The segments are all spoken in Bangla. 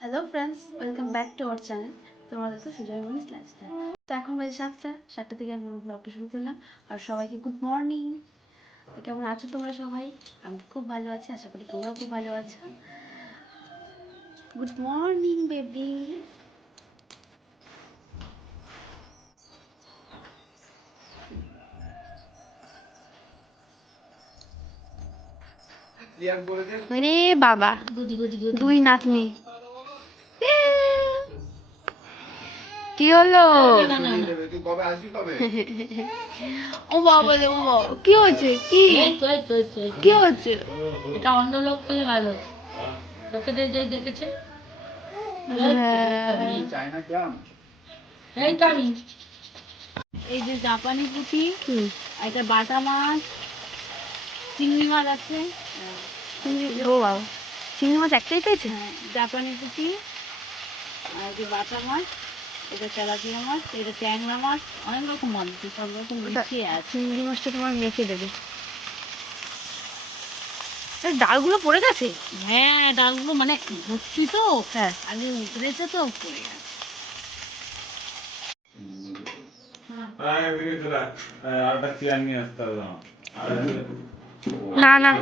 Hello friends, welcome back to our channel. তোমরা দেখছো সুজয় মনিস লাইফস্টাইল। তো এখন বাজে 7টা থেকে আমি ব্লগটা শুরু করলাম। আর সবাইকে গুড মর্নিং। তো কেমন আছো তোমরা সবাই? আমি খুব ভালো আছি, আশা করি তোমরাও খুব ভালো আছো। Good morning baby. মানে বাবা দুই নাতনি। কি হলো? ও বাবা রে, ও বাবা, কি হচ্ছে? কি কি হচ্ছে? এটা অন্য লোক পেলে ভালো, লোকেদের যে দেখেছে। এই তো আমি, এই যে জাপানি পুঁটি, একটা বাটা মাছ, চিংড়ি মাছ আছে। ও বাবা, চিংড়ি মাছ একটাই পেয়েছে? জাপানি পুঁটি, আর যে বাটা মাছ, এটা তেলাপিয়া মাছ, এটা ট্যাংরা মাছ, অনেক রকম মাছ আছে, সব রকম মিশিয়ে আছে। চিংড়ি মাছটা তোমার মেখে দেবে। ডালগুলো পড়ে গেছে? হ্যাঁ, ডালগুলো মানে ভর্তি তো, হ্যাঁ, আগে উতরেছে তো পড়ে গেছে। না না,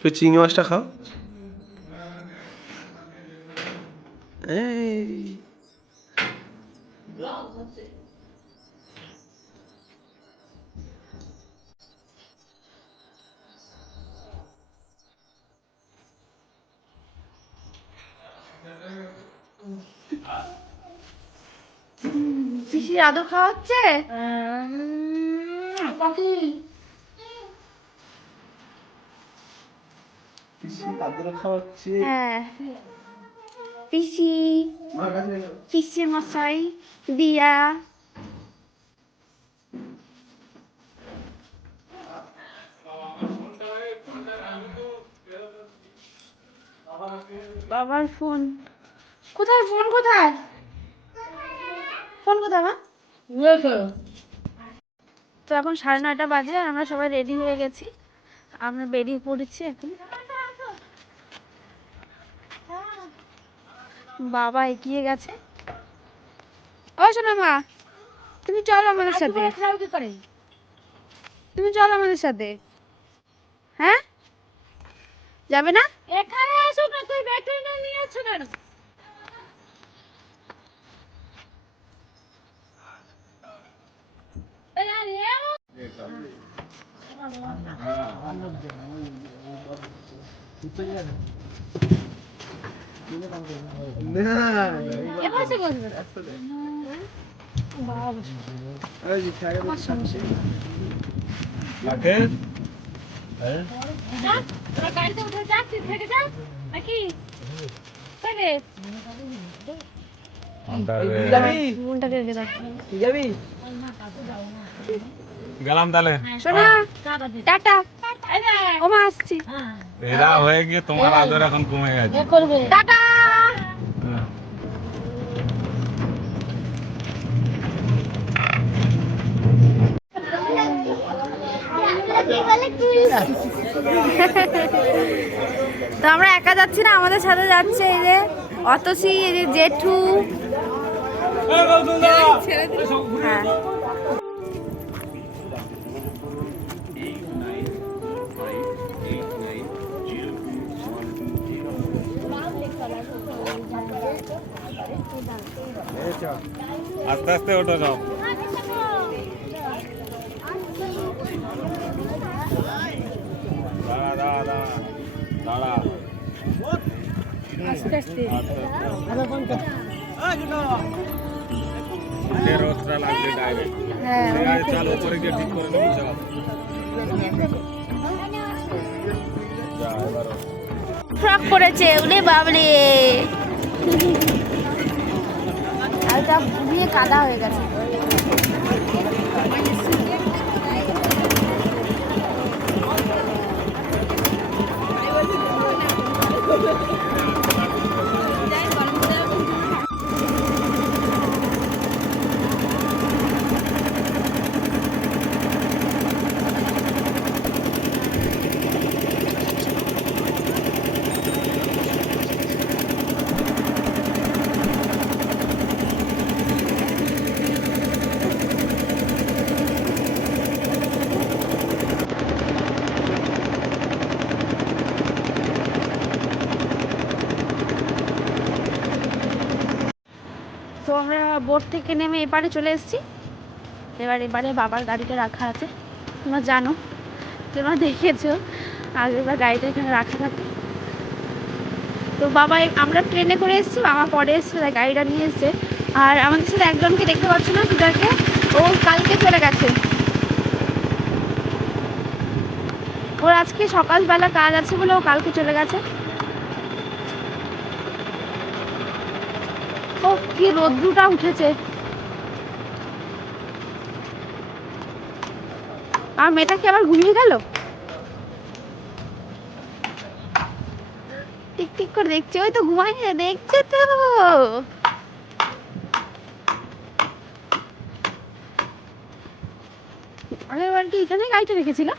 তো চিংড়ি মাছটা খাও। এই পিসির আদর খাওয়া হচ্ছে? পাখি হ্যাঁ, পিসি, পিসি মশাই, দিয়া। বাবার ফোন কোথায়? ফোন কোথায়? ফোন কোথায় মা? তো এখন 9:30 বাজে আর আমরা সবাই রেডি হয়ে গেছি। আমরা বেরিয়ে পড়েছি এখন। বাবা এগিয়ে গেছে। ও শোনো মা, তুমি চলো আমাদের সাথে। তুমি চলো আমাদের সাথে। হ্যাঁ, যাবে না? এখানে এসো না, তুই ব্যাটারি না নিয়ে আছো কেন? গাড়িতে উঠে যাচ্ছি, থেকে যা নাকি? গেলাম তাহলে। শোনা টাটা, ও মা আসছি। এরা হয়ে গিয়ে তোমার আদর এখন কমে গেছে। টাটা। তো আমরা একা যাচ্ছি না, আমাদের সাথে যাচ্ছে এই যে অতসী, এই যে জেঠু। হ্যাঁ, আস্তে আস্তে ওঠো সব। দাঁড়া দাঁড়া দাঁড়া দাঁড়া। আস্তে আস্তে। রোদটা লাগবে ডাইরেক্ট। হ্যাঁ, চাল উপরে গিয়ে ঠিক করে নেবি সব। যা এবার ফ্রক করেছে, উলে বাবরে। আলটা ঘুমিয়ে কাদা হয়ে গেছে। তো আমরা বোট থেকে নেমে এপারে চলে এসেছি। এবারে বাবার গাড়িটা রাখা আছে, তোমরা জানো, তোমরা দেখেছো আগেরবার গাড়িটা এখানে রাখা থাকে। তো বাবা, আমরা ট্রেনে করে এসেছি, বাবা পরে এসছে, তাই গাড়িটা নিয়ে এসছে। আর আমাদের সাথে একজনকে দেখতে পাচ্ছ না, পিতাকে, ও কালকে চলে গেছে। ওর আজকে সকালবেলা কাজ আছে বলে ও কালকে চলে গেছে। ও কি রোদ্রুটা উঠেছে। আর মেয়েটা কি আবার ঘুমিয়ে গেল? টিক টিক করে দেখছে, ওই তো ঘুমায়নি, দেখছে তো। আগের বার কি এখানে গাড়িটা রেখেছিল?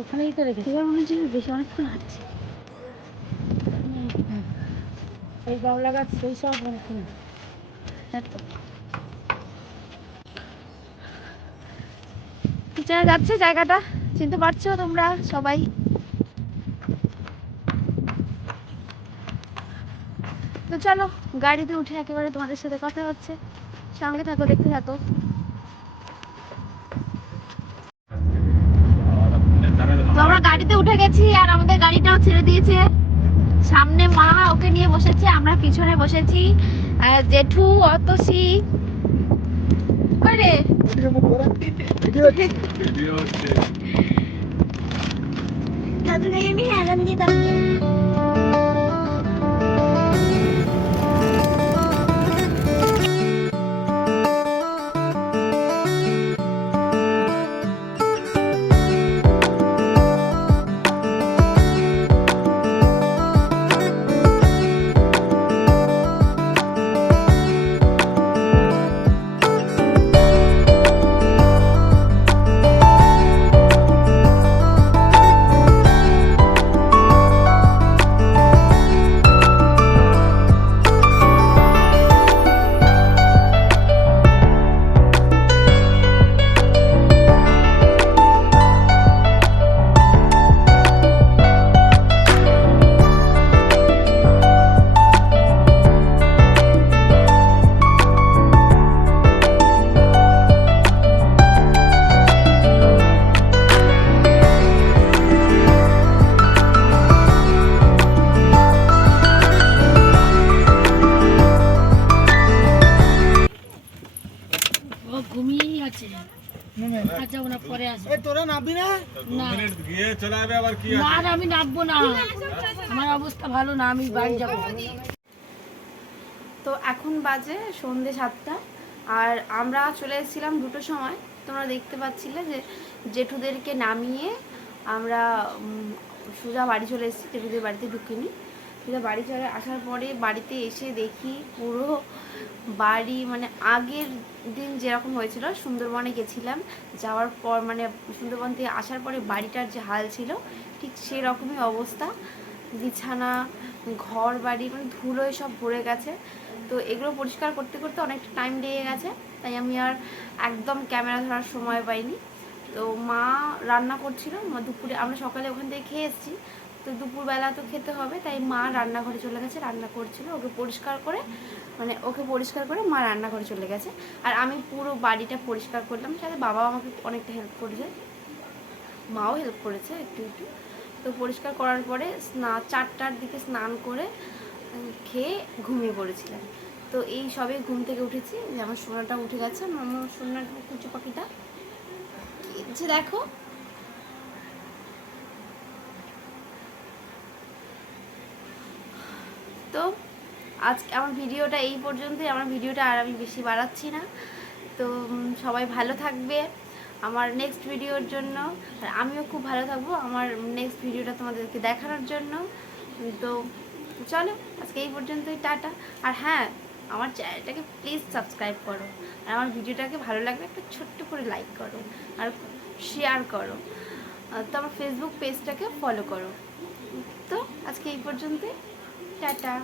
ওখানেই তো রেখেছি। এবার মনে হচ্ছে বেশি অনেকক্ষণ হাঁটছে। এই বাবলা গাছ সেই সব অনেকক্ষণ। যাচ্ছে জায়গাটা চিনতে পারছো তোমরা সবাই? তো চলো গাড়িতে উঠে একেবারে তোমাদের সাথে কথা হচ্ছে, সঙ্গে থাকো, দেখতে থাকো। তো আমরা গাড়িতে উঠে গেছি আর আমাদের গাড়িটাও ছেড়ে দিয়েছে। সামনে মা ওকে নিয়ে বসেছে, আমরা পিছনে বসেছি। আর জেঠু অতসি করে ও ঘুমিয়েই আছে। আর যাবো না, পরে আসবো। তোরা নামবি না? না। 2 মিনিট গিয়ে চলে যাবে আবার কি না আছে? না, আমি নামবো না, আমার অবস্থা ভালো না, আমি বাড়ি যাবো। তো এখন বাজে সন্ধে 7টা আর আমরা চলে এসেছিলাম 2টোর সময়। তোমরা দেখতে পাচ্ছিলে যে জেঠুদেরকে নামিয়ে আমরা সোজা বাড়ি চলে এসেছি, জেঠুদের বাড়িতে ঢুকিনি। সোজা বাড়ি চলে আসার পরে বাড়িতে এসে দেখি পুরো বাড়ি মানে আগের দিন যেরকম হয়েছিল, সুন্দরবনে গেছিলাম, যাওয়ার পর মানে সুন্দরবন থেকে আসার পরে বাড়িটার যে হাল ছিল ঠিক সেরকমই অবস্থা। বিছানা, ঘর বাড়ি মানে ধুলোয় সব ভরে গেছে। তো এগুলো পরিষ্কার করতে করতে অনেকটা টাইম লেগে গেছে, তাই আমি আর একদম ক্যামেরা ধরার সময় পাইনি। তো মা রান্না করছিল, দুপুরে আমরা সকালে ওখান থেকে খেয়ে এসেছি, তো দুপুরবেলা তো খেতে হবে, তাই মা রান্নাঘরে চলে গেছে, রান্না করছিল। ওকে পরিষ্কার করে মা রান্নাঘরে চলে গেছে, আর আমি পুরো বাড়িটা পরিষ্কার করলাম। সাথে বাবাও আমাকে অনেকটা হেল্প করেছে, মাও হেল্প করেছে একটু একটু। তো পরিষ্কার করার পরে 4টার দিকে স্নান করে খেয়ে ঘুমিয়ে পড়েছিলাম। তো এই সবে ঘুম থেকে উঠেছি, যে আমার সোনাটা উঠে গেছে, আমার সোনার কুচু পাখিটা যে দেখো। তো আজকে আমার ভিডিওটা এই পর্যন্তই, আমার ভিডিওটা আর আমি বেশি বাড়াচ্ছি না। তো সবাই ভালো থাকবে আমার নেক্সট ভিডিওর জন্য, আর আমিও খুব ভালো থাকবো আমার নেক্সট ভিডিওটা তোমাদেরকে দেখানোর জন্য। তো চলো আজকে এই পর্যন্তই, টাটা। আর হ্যাঁ, আমার চ্যানেলটাকে প্লিজ সাবস্ক্রাইব করো, আর আমার ভিডিওটাকে ভালো লাগলে একটা ছোট্ট করে লাইক করো আর শেয়ার করো। তো আমার ফেসবুক পেজটাকে ফলো করো। তো আজকে এই পর্যন্তই, টাটা।